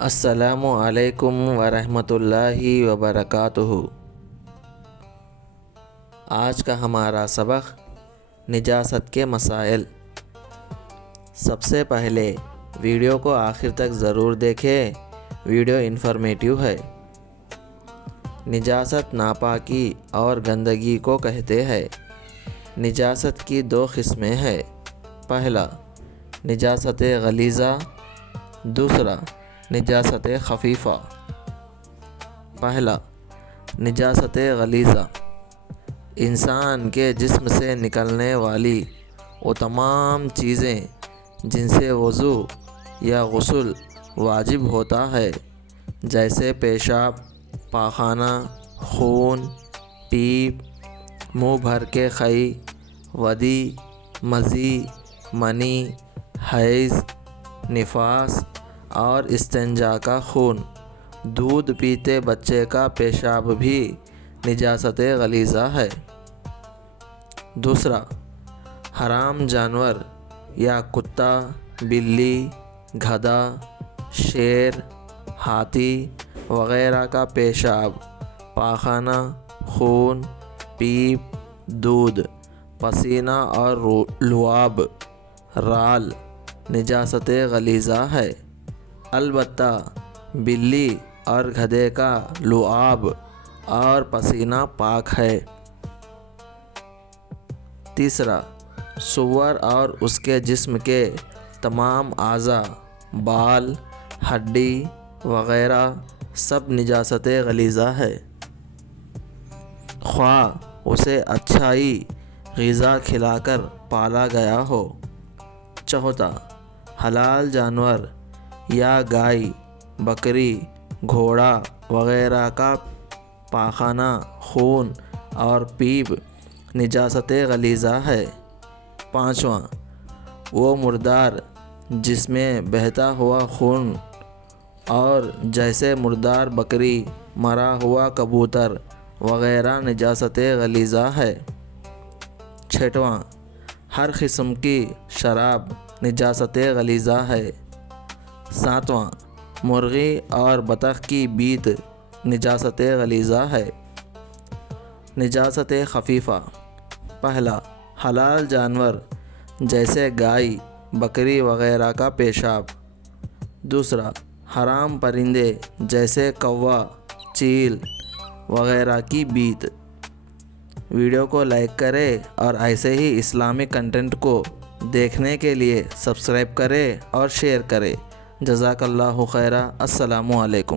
السلام علیکم ورحمۃ اللہ وبرکاتہ۔ آج کا ہمارا سبق نجاست کے مسائل۔ سب سے پہلے ویڈیو کو آخر تک ضرور دیکھیں، ویڈیو انفارمیٹیو ہے۔ نجاست ناپاکی اور گندگی کو کہتے ہیں۔ نجاست کی دو قسمیں ہیں، پہلا نجاست غلیظہ، دوسرا نجاست خفیفہ۔ پہلا نجاست غلیظہ، انسان کے جسم سے نکلنے والی وہ تمام چیزیں جن سے وضو یا غسل واجب ہوتا ہے، جیسے پیشاب، پاخانہ، خون، پیپ، منہ بھر کے خئی، ودی، مزی، منی، حیض، نفاس اور استنجا کا خون، دودھ پیتے بچے کا پیشاب بھی نجاست غلیظہ ہے۔ دوسرا حرام جانور یا کتا، بلی، گدھا، شیر، ہاتھی وغیرہ کا پیشاب، پاخانہ، خون، پیپ، دودھ، پسینہ اور لعاب، رال نجاست غلیظہ ہے۔ البتہ بلی اور گدھے کا لعاب اور پسینہ پاک ہے۔ تیسرا سور اور اس کے جسم کے تمام اعضاء، بال، ہڈی وغیرہ سب نجاست غلیظہ ہے، خواہ اسے اچھائی غذا کھلا کر پالا گیا ہو۔ چوتھا حلال جانور یا گائے، بکری، گھوڑا وغیرہ کا پاخانہ، خون اور پیپ نجاست غلیظہ ہے۔ پانچواں وہ مردار جس میں بہتا ہوا خون اور جیسے مردار بکری، مرا ہوا کبوتر وغیرہ نجاست غلیظہ ہے۔ چھٹواں ہر قسم کی شراب نجاست غلیظہ ہے۔ ساتواں مرغی اور بطخ کی بیت نجاست غلیظہ ہے۔ نجاست خفیفہ، پہلا حلال جانور جیسے گائے، بکری وغیرہ کا پیشاب، دوسرا حرام پرندے جیسے کوا، چیل وغیرہ کی بیت۔ ویڈیو کو لائک کریں اور ایسے ہی اسلامک کنٹینٹ کو دیکھنے کے لیے سبسکرائب کریں اور شیئر کریں۔ جزاک اللہ خیرا۔ السلام علیکم۔